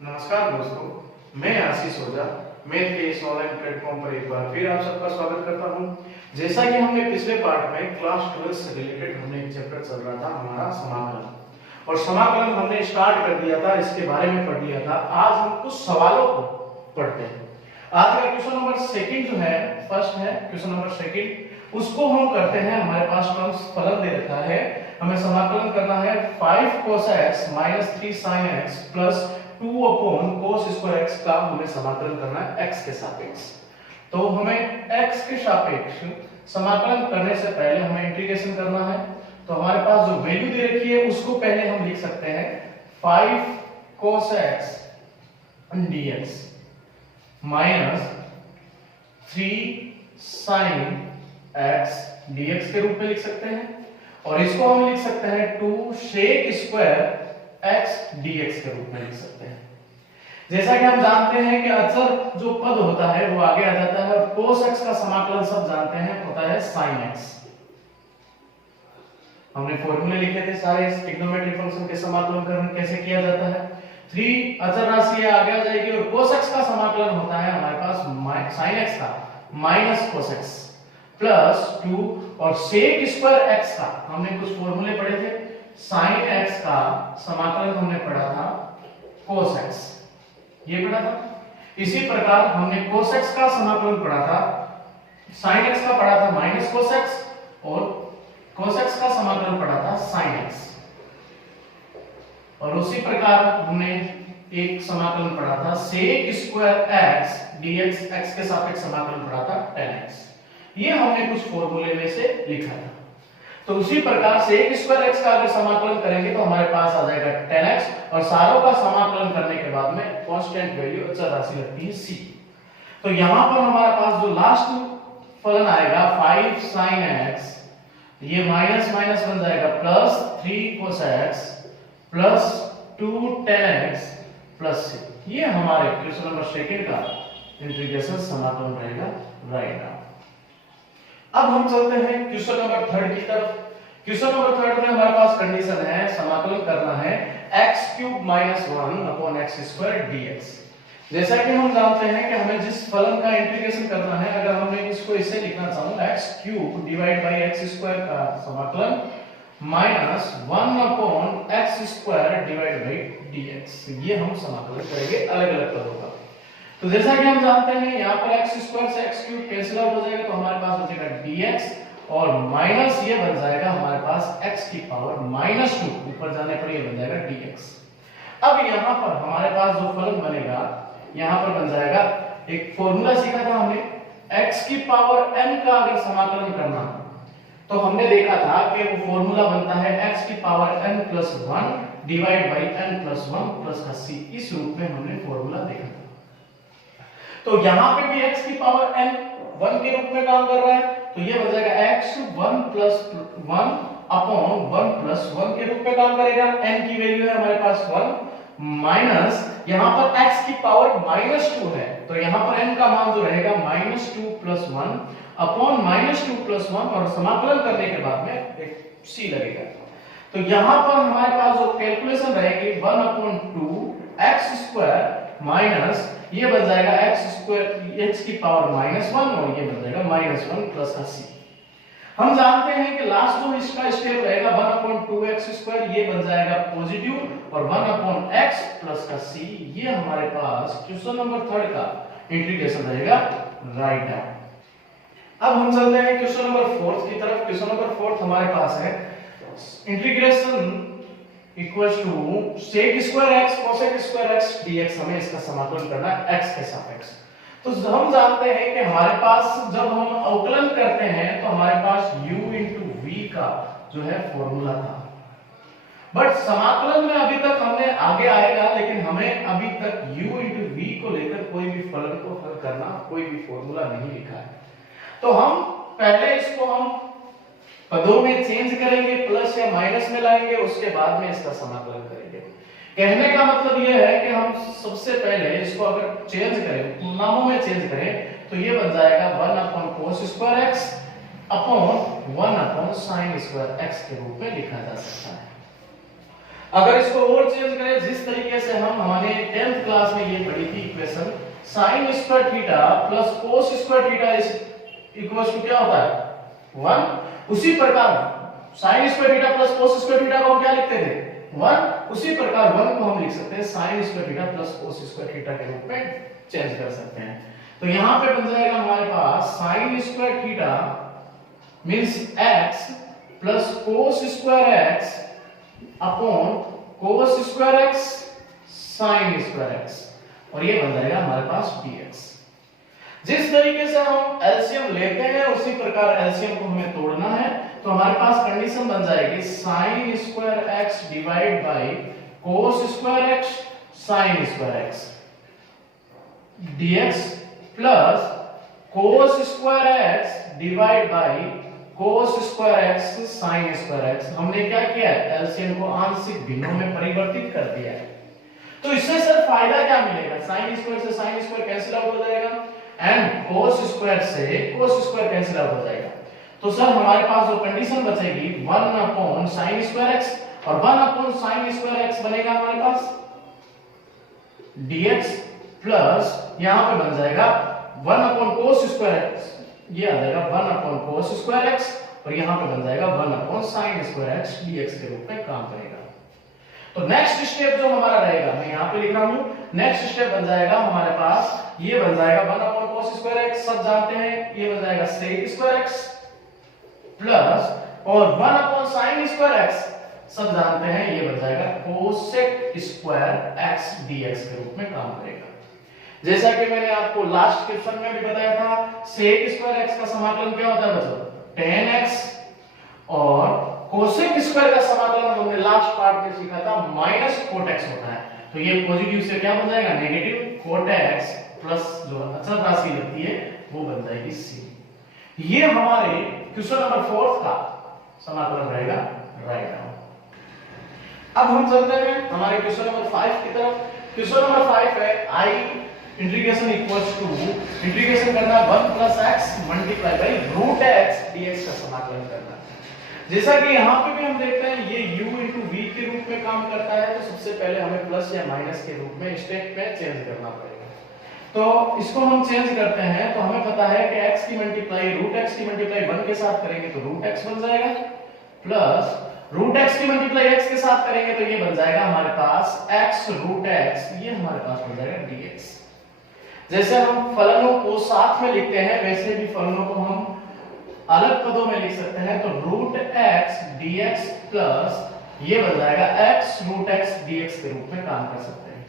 नमस्कार दोस्तों, मैं आशीष ओझा मैथ के इस ऑनलाइन प्लेटफॉर्म पर एक बार फिर आप सबका स्वागत करता हूं। जैसा कि हमने पिछले पार्ट में क्लास 12 से रिलेटेड हमने एक चैप्टर चल रहा था हमारा समाकलन, और समाकलन हमने स्टार्ट कर दिया था, इसके बारे में पढ़ लिया था। आज हम कुछ सवालों को पढ़ते हैं। आज का क्वेश्चन नंबर सेकंड जो है, फर्स्ट है क्वेश्चन नंबर सेकंड, उसको हम करते हैं। हमारे पास टर्म्स फलन दे रखा है, हमें समाकलन करना है 5 cos x - 3 sin x plus 2 upon cos square x का हमें समाकलन करना है x के सापेक्ष। तो हमें x के सापेक्ष समाकलन करने से पहले हमें इंटीग्रेशन करना है। तो हमारे पास जो वैल्यू दे रखी है उसको पहले हम लिख सकते हैं 5 cos x dx minus 3 sin x dx के रूप में लिख सकते हैं, और इसको हम लिख सकते हैं 2 sec स्क्वायर x dx के रूप में लिख सकते हैं। जैसा कि हम जानते हैं कि अचर जो पद होता है वो आगे आ जाता है, और cos x का समाकलन सब जानते हैं होता है sin x। हमने फॉर्मूले लिखे थे सारे ट्रिग्नोमेट्रिक फंक्शन के समाकलन कैसे किया जाता है। 3 अचर राशि है, आगे आ जाएगी, और cos x का समाकलन होता है हमारे पास sin x का माइनस cos x प्लस 2, और sec स्क्वायर x का हमने कुछ फॉर्मूले पढ़े थे। sin x का समाकलन हमने पढ़ा था cos x, ये पढ़ा था। इसी प्रकार हमने cos x का समाकलन पढ़ा था, sin x का पढ़ा था माइनस cos x, और cos x का समाकलन पढ़ा था sin x। और उसी प्रकार हमने एक समाकलन पढ़ा था sec square x dx, x के सापेक्ष समाकलन पढ़ा था tan x। ये हमने कुछ फॉर्मूले में से लिखा था। तो उसी प्रकार से sec स्क्वायर x का अगर समाकलन करेंगे तो हमारे पास आ जाएगा tan x, और सारों का समाकलन करने के बाद में कांस्टेंट वैल्यू अचर राशि लगती है c। तो यहां पर हमारे पास जो लास्ट फलन आएगा 5 sin x, ये माइनस माइनस बन जाएगा plus 3 cos x plus 2 tan x plus c। ये हमारे क्वेश्चन नंबर सेकंड का इंटीग्रेशन समाकलन रहेगा राइट नाउ। अब हम चलते हैं क्वेश्चन नंबर थर्ड की तरफ। क्वेश्चन नंबर थर्ड में हमारे पास कंडीशन है, समाकलन करना है x³ - 1 अपॉन x² dx। जैसा कि हम जानते हैं कि हमें जिस फलन का इंटीग्रेशन करना है, अगर हमने इसको इसे लिखना चाहूं x³ डिवाइड बाय x² का समाकलन minus 1 upon x² divide by dx, ये हम समाकलन करेंगे अलग अलग पदों का। तो जैसा कि हम जानते हैं यहाँ पर x² से x³ कैंसिल आउट हो जाएगा, तो हमारे पास बचेगा dx, और माइनस ये बन जाएगा हमारे पास x की पावर -2, ऊपर जाने पर ये बन जाएगा dx। अब यहाँ पर हमारे पास जो फलन बनेगा, यहाँ पर बन जाएगा, एक फॉर्मूला सीखा था हमने, x की पावर n का अगर समाकलन करना तो हमने देखा था कि वो फॉर्मूला बनता है x की power n plus 1 divide by n plus 1 plus का c। इस रूप में हमने फॉर्मूला देखा था। तो यहाँ पे भी x की पावर n 1 के रूप में काम कर रहा है, तो ये बन जाएगा x 1 प्लस 1 अपॉन 1 प्लस 1 के रूप में काम करेगा। n की वैल्यू है हमारे पास 1, माइनस यहाँ पर x की पावर -2 है, तो यहाँ पर n का मान जो रहेगा -2 प्लस 1 अपॉन -2 प्लस 1, और समाकलन करने के बाद में एक c लगेगा। तो यहाँ पर हमारे पास जो कैलकुलेशन रहेगी 1/2 x² माइनस ये बन जाएगा x की पावर -1, और ये बन जाएगा -1 प्लस का c। हम जानते हैं कि लास्ट जो इसका स्टेप रहेगा 1/2 x², ये बन जाएगा पॉजिटिव, और 1/x प्लस का c। ये हमारे पास क्वेश्चन नंबर थर्ड का इंटीग्रेशन रहेगा राइट नाउ। अब हम चलते हैं क्वेश्चन नंबर फोर्थ की तरफ। क्वेश्चन नंबर फोर्थ हमारे पास है integration equals to sec square x cosec square x dx। हमें इसका समाकलन करना है x के सापेक्ष। तो हम जानते हैं कि हमारे पास जब हम अवकलन करते हैं तो हमारे पास u into v का जो है फॉर्मूला था, बट समाकलन में अभी तक हमने आगे आएगा, लेकिन हमें अभी तक u into v को लेकर कोई भी फलन को हल करना कोई भी फॉर्मूला नहीं लिखा है। तो हम पहले इसको हम पदों में चेंज करेंगे, प्लस या माइनस में लाएंगे, उसके बाद में इसका समाकलन करेंगे। कहने का मतलब यह है कि हम सबसे पहले इसको अगर चेंज करें, नामों में चेंज करें, तो ये बन जाएगा 1/cos square x upon 1/sin square x के रूप में लिखा जा सकता है। अगर इसको और चेंज करें, जिस तरीके से हम हमारे 10th क्लास में ये पढ़ी थी equation sin square theta plus cos square theta is equals to क्या होता है 1, उसी प्रकार sin square theta plus cos square theta को हम क्या लिखते थे 1, उसी प्रकार 1 को हम लिख सकते हैं sin square theta plus cos square theta के रूप में चेंज कर सकते हैं। तो यहां पे बन जाएगा हमारे पास sin square theta means x plus cos square x upon cos square x sin square x, और ये बन जाएगा हमारे पास dx। जिस तरीके से हम एलसीएम लेते हैं उसी प्रकार एलसीएम को हमें तोड़ना है, तो हमारे पास कंडीशन बन जाएगी sin square x divide by cos square x sin square x dx plus cos square x divide by cos square x sin square x। हमने क्या किया है, एलसीएम को आंशिक भिन्नों में परिवर्तित कर दिया है। तो इससे सर फायदा क्या मिलेगा, sin स्क्वायर से sin स्क्वायर कैंसिल आउट हो जाएगा एंड cos स्क्वायर से cos स्क्वायर कैंसिल आउट हो जाएगा। तो सर हमारे पास जो कंडीशन बचेगी 1 अपॉन sin स्क्वायर x और 1 अपॉन sin स्क्वायर x बनेगा हमारे पास dx प्लस यहां पे बन जाएगा 1 अपॉन cos स्क्वायर x, ये आ जाएगा 1 अपॉन cos स्क्वायर x और यहां पे बन जाएगा 1 upon sin square x dx के रूप में काम करेगा। तो नेक्स्ट स्टेप जो हमारा रहेगा, मैं यहां पे लिख रहा हूं, नेक्स्ट स्टेप बन जाएगा हमारे पास, ये बन जाएगा 1 अपॉन cos स्क्वायर x, सब जानते हैं, ये बन जाएगा sec स्क्वायर x प्लस और 1 अपॉन sin स्क्वायर x, सब जानते हैं, ये बन जाएगा cosec स्क्वायर x dx के रूप में काम करेगा। जैसा कि मैंने आपको लास्ट क्वेश्चन में भी बताया था, sec स्क्वायर x का समाकलन क्या होता है बच्चों, tan x, और cosec स्क्वायर का समाकलन हमने लास्ट पार्ट में सीखा था माइनस cot x होता है। तो ये पॉजिटिव से क्या बन जाएगा, नेगेटिव cot x प्लस जो अचल राशि लगती है वो बन जाएगी c। ये हमारे क्वेश्चन नंबर 4 का समाकलन रहेगा राइट नाउ। अब हम चलते हैं हमारे क्वेश्चन नंबर 5 की तरफ। क्वेश्चन नंबर 5 है i integration equals to, integration करना 1 plus x multiply by root x dx का समाकलन करना। जैसा कि यहाँ पे भी हम देखते हैं ये u into v के रूप में काम करता है, तो सबसे पहले हमें प्लस या माइनस के रूप में स्टेप में चेंज करना पड़ेगा। तो इसको हम चेंज करते हैं, तो हमें पता है कि x की मल्टीप्लाई रूट x की मल्टीप्लाई 1 के साथ करेंगे तो रूट x बन जाएगा, प्लस रूट x की मल्टीप्लाई x के साथ करेंगे तो ये बन जाएगा हमारे पास x रूट x, ये हमारे पास बन जाएगा dx। जैसे हम फलनों को साथ में लिखते हैं वैसे भी फलनों को हम अलग पदों में लिख सकते हैं, तो रूट x dx प्लस ये बन जाएगा x रूट x dx के रूप में काम कर सकते हैं।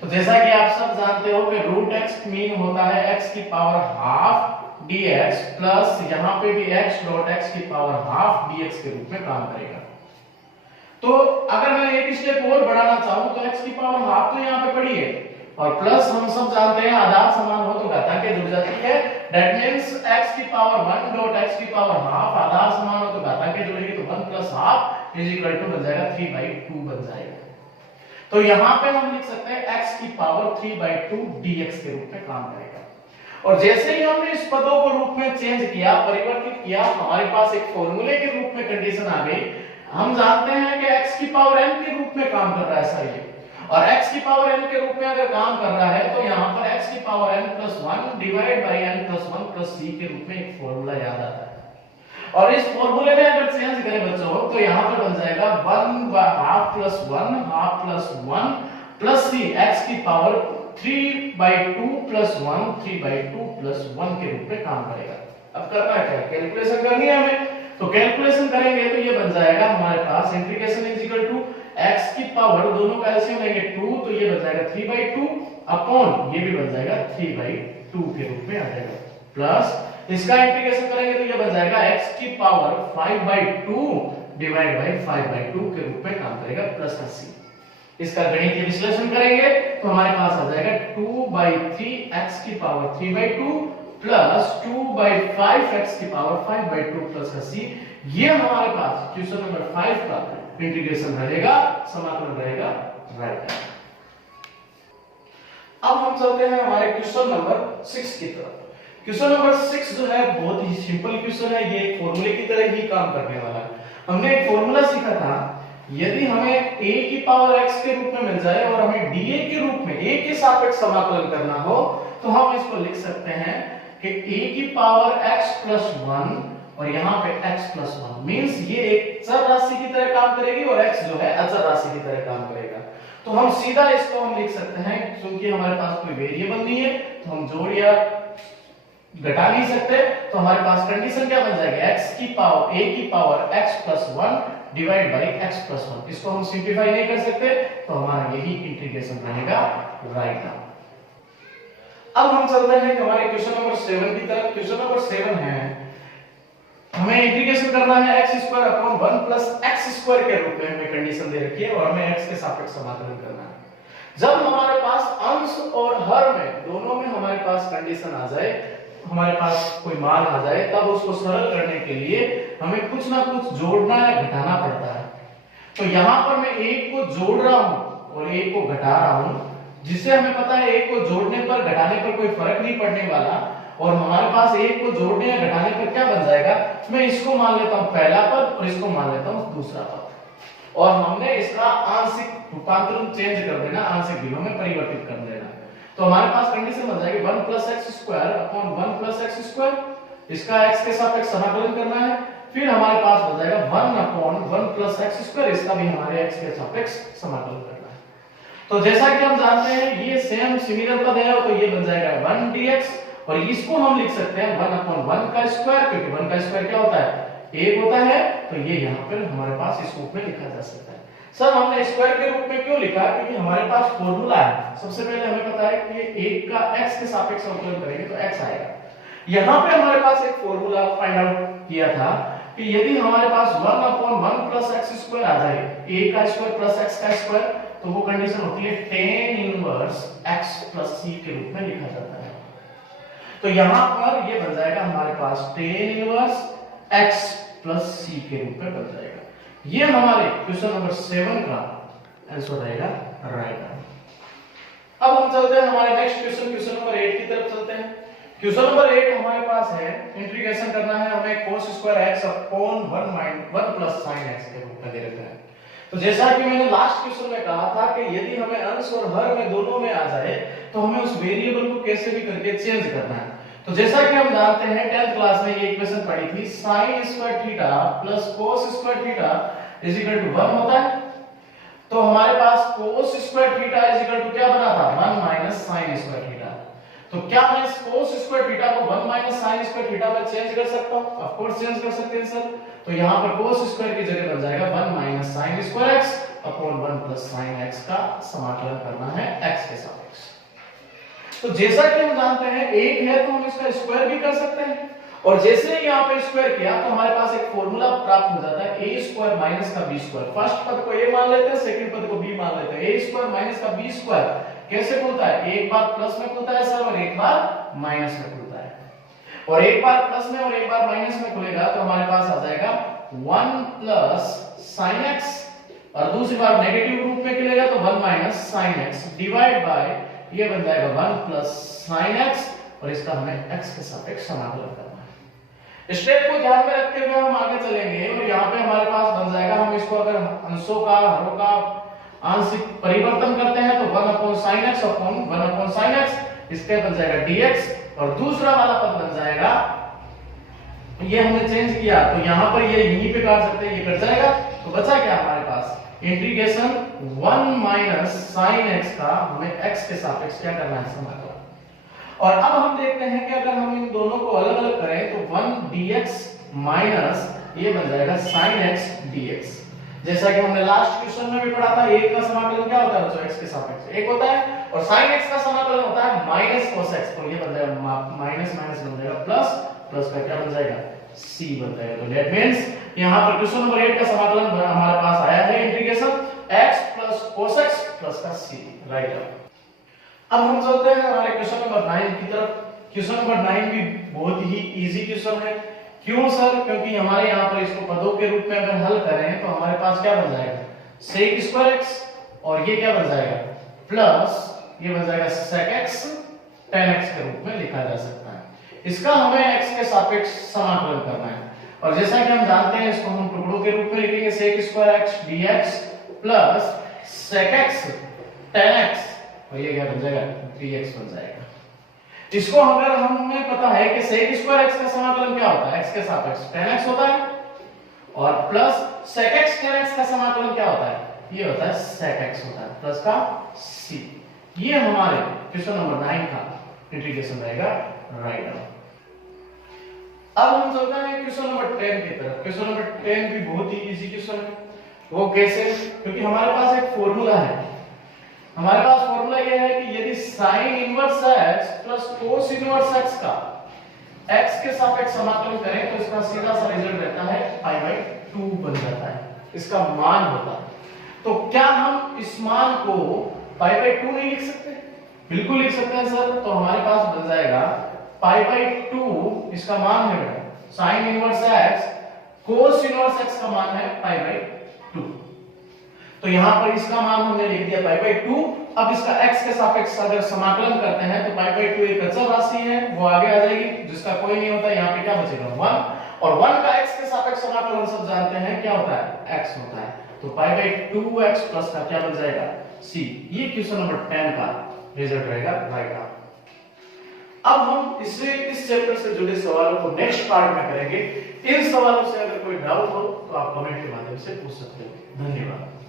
तो जैसा कि आप सब जानते हो कि रूट x मीन होता है x की पावर हाफ dx प्लस यहां पे भी x डॉट x की पावर हाफ dx के रूप में काम करेगा। तो अगर मैं एक स्टेप और बढ़ाना चाहूं तो x की पावर हाफ तो यहां पे पड़ी है, और प्लस हम सब जानते हैं आधार समान हो तो घातांक जुड़ जाती है, दैट मींस x की पावर 1 डॉट x की पावर हाफ, आधार समान हो तो घातांक जुड़ेगी, तो 1 plus half is equal to बन जाएगा 3/2 बन जाएगा। तो यहां पे हम लिख सकते हैं x की पावर 3/2 dx के रूप में काम करेगा। और जैसे ही हमने इस पदों को रूप में चेंज किया, परिवर्तित किया, हमारे पास एक फॉर्मूले के रूप में कंडीशन आ गई। हम जानते हैं कि x की पावर n के रूप में काम कर रहा है सर ये, और x की पावर n के रूप में अगर काम कर रहा है तो यहां पर x की power n plus 1 divide by n plus 1 plus c के रूप में एक फॉर्मूला याद आता है। और इस फॉर्मूले में अगर चेंज करें बच्चों तो यहां पर बन जाएगा 1/2 plus 1 half plus 1 plus c x की पावर 3/2 प्लस 1 3/2 प्लस 1 के रूप में काम करेगा। अब करना क्या, कैलकुलेशन करनी है हमें, तो कैलकुलेशन करेंगे तो ये बन जाएगा हमारे पास integration is equal to x की पावर, दोनों का एलसीएम लेंगे 2, तो ये बन जाएगा 3/2 अपॉन ये भी बन जाएगा 3/2 के रूप में आ जाएगा, प्लस इसका इंटीग्रेशन करेंगे तो ये बन जाएगा x की पावर 5/2 डिवाइड बाय 5/2 के रूप में काम करेगा प्लस का c। इसका गणितीय विश्लेषण करेंगे तो हमारे पास आ जाएगा 2/3 x की पावर 3/2 प्लस 2/5 x की पावर 5/2 प्लस का c। ये हमारे पास क्वेश्चन नंबर 5 का इंटीग्रेशन रहेगा, समाकलन रहेगा राइट। अब हम चलते हैं हमारे क्वेश्चन नंबर 6 की तरफ। क्वेश्चन नंबर 6 जो है बहुत ही सिंपल क्वेश्चन है, ये एक फॉर्मूले की तरह ही काम करने वाला है। हमने एक फॉर्मूला सीखा था यदि हमें a की पावर x के रूप में मिल जाए और हमें dA के रूप में a के सापेक्ष समाकलन करना हो तो हम इसको लिख सकते हैं कि a की पावर x प्लस 1 और यहाँ पे x प्लस 1 मींस ये एक चर राशि की तरह काम करेगी और x जो है अचर राशि की तरह काम करेगा। तो हम सीधा इसको हम लिख सकते हैं, क्योंकि हमारे पास कोई वेरिएबल नहीं है तो हम जोड़ या घटा नहीं सकते, तो हमारे पास कंडीशन क्या बन जाएगी, x की पावर a की power x plus 1 divide by x plus 1। इसको हम सिंपलीफाई नहीं कर सकते तो हमारा यही इंटीग्रेशन रहेगा राइट नाउ। अब हम चलते हैं हमारे क्वेश्चन नंबर 7 की तरफ। क्वेश्चन नंबर 7 है, हमें इंटीग्रेशन करना है x square upon 1 plus x square के रूप में हमें कंडीशन दे रखी है और हमें x के सापेक्ष समाकलन करना है। जब हमारे पास अंश और हर में दोनों में हमारे पास कंडीशन आ जाए, हमारे पास कोई मान आ जाए, तब उसको सरल करने के लिए हमें कुछ ना कुछ जोड़ना या घटाना पड़ता है। तो यहाँ पर मैं एक को जोड़ रहा हूँ और एक को घटा रहा हूँ, जिससे हमें पता है एक को जोड़ने पर घटाने पर कोई फर्क नहीं पड़ने वाला और हमारे पास एक को जोड़ने या घटाने पर क्या बन जाएगा, मैं इसको मान लेता हूँ पहला पद और इसको मान लेता हूँ दूसरा पद और हमने इसका आंशिक रूपांतरण चेंज कर देना, आंशिक भिन्नों में परिवर्तित कर देना। तो हमारे पास कंडीशन बन जाएगी 1 plus x square upon 1 plus x square, इसका x के सापेक्ष समाकलन करना है। फिर हमारे पास हो जाएगा 1 अपॉन 1 प्लस एक्स स्क्वायर, इसका भी हमारे x के सापेक्ष समाकलन करना है। तो जैसा कि हम जानते हैं ये सेम सिमिलर पद है, तो ये बन जाएगा 1 dx और इसको हम लिख सकते हैं 1 अपॉन 1 का स्क्वायर, क्योंकि 1 का स्क्वायर क्या होता है, 1 होता है, तो ये यहाँ पर हमारे पास इस रूप में लिखा जा सकता है। सर हमने स्क्वायर के रूप में क्यों लिखा, क्योंकि हमारे पास फॉर्मूला है। सबसे पहले हमें पता है कि 1 का x के सापेक्ष अवकलन करेंगे तो x आएगा। यहाँ पे हमारे पास एक फॉर्मूला फाइंड आउट किया था कि यदि हमारे पास 1 अपॉन 1 प्लस एक्स स्क्वायर आ जाए, a का स्क्वायर प्लस x का स्क्वायर, तो वो कंडीशन होती है tan inverse x plus c के रूप में लिखा जाता है। तो यहाँ पर ये बन जाएगा हमारे पास tan inverse x plus c के रूप में बन जाएगा। ये हमारे क्वेश्चन नंबर 7 का आंसर रहेगा राइट। अब हम चलते हैं हमारे नेक्स्ट क्वेश्चन, क्वेश्चन नंबर 8 की तरफ चलते हैं। क्वेश्चन नंबर 8 हमारे पास है, इंटीग्रेशन करना है हमें cos square x upon 1 plus sin x के रूप में दे रखा है। तो जैसा कि मैंने लास्ट क्वेश्चन में कहा था कि यदि हमें अंश और हर में दोनों में आ जाए तो हमें उस वेरिएबल को कैसे भी करके चेंज करना है। तो जैसा कि हम जानते हैं 10th क्लास में ये इक्वेशन पढ़ी थी, sin square theta plus cos square theta is equal to 1 होता है। तो हमारे पास cos square theta is equal to क्या बना था, 1 माइनस sin स्क्वायर थीटा। तो क्या मैं cos स्क्वायर थीटा को 1 माइनस sin स्क्वायर थीटा में चेंज कर सकता हूं? ऑफ कोर्स चेंज कर सकते हैं सर। तो यहां पर cos स्क्वायर की जगह बन जाएगा 1 minus sin square x upon 1 plus sin x का समाकलन करना है x के सापेक्ष। तो जैसा कि हम जानते हैं एक है तो हम इसका स्क्वायर भी कर सकते हैं, और जैसे ही यहाँ पे स्क्वायर किया तो हमारे पास एक फॉर्मूला प्राप्त हो जाता है a स्क्वायर माइनस का b स्क्वायर। फर्स्ट पद को a मान लेते हैं, सेकंड पद को b मान लेते हैं। a स्क्वायर माइनस का b स्क्वायर कैसे खुलता है, एक बार प्लस में खुलता है सर और एक बार माइनस में खुलता है। और एक बार प्लस में और एक बार माइनस में खुलेगा तो हमारे पास आ जाएगा 1 प्लस sin x, और दूसरी बार नेगेटिव रूप में खुलेगा तो 1 minus sin x divide by ये बन जाएगा 1 प्लस sin x, और इसका हमें x के सापेक्ष समाकलन करना है। स्टेप को ध्यान में रखते हुए हम आगे चलेंगे और यहाँ पे हमारे पास बन जाएगा, हम इसको अगर अंशों का हरों का आंशिक परिवर्तन करते हैं तो 1 upon sin x upon 1 upon sin x, इसके बन जाएगा dx, और दूसरा वाला पद बन जाएगा, ये हमने चेंज किया तो यहाँ पर ये यहीं पे काट सकते हैं, ये कट जाएगा। तो बचा क्या हमारे पास, इंटीग्रेशन 1 माइनस sin x का हमें x के सापेक्ष क्या करना है, समाकलन। और अब हम देखते हैं कि अगर हम इन दोनों को अलग अलग करें तो 1 dx माइनस ये बन जाएगा sin x dx। जैसा कि हमने लास्ट क्वेश्चन में भी पढ़ा था, एक का समाकलन क्या होता है बच्चों, x के सापेक्ष एक होता है, और sin x का समाकलन होता है माइनस cos x। तो ये बन जाएगा माइनस माइनस बन जाएगा प्लस, प्लस का क्या बन जाएगा, c बन जाएगा। तो दैट मींस यहां पर क्वेश्चन नंबर 8 का समाकलन हमारे पास आया है integration x plus cos x plus का c, राइट। अब हम चलते हैं हमारे क्वेश्चन नंबर 9 की तरफ। क्वेश्चन नंबर 9 भी बहुत ही इजी क्वेश्चन है। क्यों सर, क्योंकि हमारे यहाँ पर इसको पदों के रूप में अगर हल करें तो हमारे पास क्या बन जाएगा, sec स्क्वायर x, और ये क्या बन जाएगा, प्लस ये बन जाएगा sec x tan x के रूप में लिखा जा सकता है। इसका हमें x के सापेक्ष समाकलन करना है, और जैसा कि हम जानते हैं इसको हम टुकड़ों के रूप में लिखेंगे sec square x dx plus sec x tan x और ये क्या बन जाएगा 3x बन जाएगा। इसको अगर हमें पता है कि sec स्क्वायर x का समाकलन क्या होता है, x के सापेक्ष tan x होता है और plus sec x tan x का समाकलन क्या होता है, ये होता है sec x होता है प्लस का c। ये हमारे क्वेश्चन नंबर 9 का इंटीग्रेशन रहेगा राइट डाउन। अब हम चलते हैं क्वेश्चन नंबर 10 की तरफ। क्वेश्चन नंबर 10 भी बहुत ही इजी क्वेश्चन है। वो कैसे? क्योंकि हमारे पास एक फॉर्मूला है। हमारे पास फॉर्मूला ये है कि यदि sin inverse x plus cos inverse x का x के सापेक्ष समाकलन करें तो इसका सीधा सा रिजल्ट रहता है पाई बाय 2 बन जाता है, इसका मान होता है। तो क्या हम इस मान को पाई बाय 2 नहीं लिख सकते? बिल्कुल लिख सकते हैं सर। तो हमारे पास बन जाएगा पाई बाय 2 इसका मान है बेटा sin inverse x, cos inverse x का मान है पाई बाय 2। तो यहां पर इसका मान हमने लिख दिया पाई बाय 2। अब इसका x के सापेक्ष अगर समाकलन करते हैं तो पाई बाय 2 एक अचल राशि है, वो आगे आ जाएगी जिसका कोई नहीं होता। यहां पे क्या बचेगा 1 और 1 का x के सापेक्ष समाकलन सब जानते हैं क्या होता है, x होता है। तो पाई बाय 2x प्लस का क्या बन जाएगा c। ये क्वेश्चन नंबर 10 का रिजल्ट रहेगा राइट आंसर। अब हम इस चैप्टर से जुड़े सवालों को नेक्स्ट पार्ट में करेंगे। इन सवालों से अगर कोई डाउट हो तो आप कमेंट के माध्यम से पूछ सकते हो। धन्यवाद।